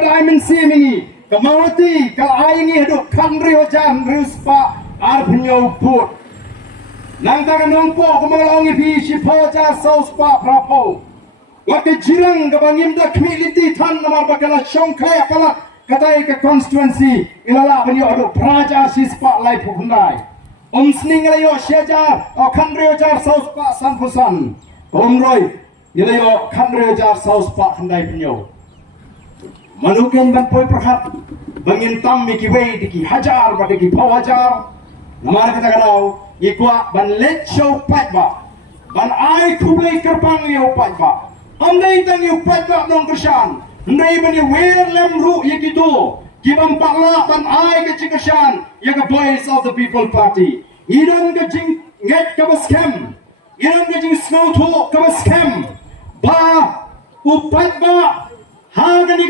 dimensi ini kemauti kalau aingi hidup kandri wajan rispa arpunyo put nang tangan nongpo kemalongi fi sipoja sauspa prapo waktu jirang kebangim dak militi tan namar bakala syongkai apala katai ke konstituensi ilala banyo adu praja sispa lai pukunai sning layo syajar kandri wajar sauspa sanpusan omroi ilayo kandri wajar sauspa handai punyo manukan ban poi perhat bangin tam miki wei diki hajar ba diki pau hajar namar kata kalau ikwa ban let show pat ba ban ai kublai kerpang yo pat ba andai tang yo pat ba nong kersan ndai ban yo wer lem ru yikido kibam pakla ban ai ke chikashan ya ka voice of the people party idan ka jing nget ka scam idan ka jing snow to ka scam ba upat ba ha ga ni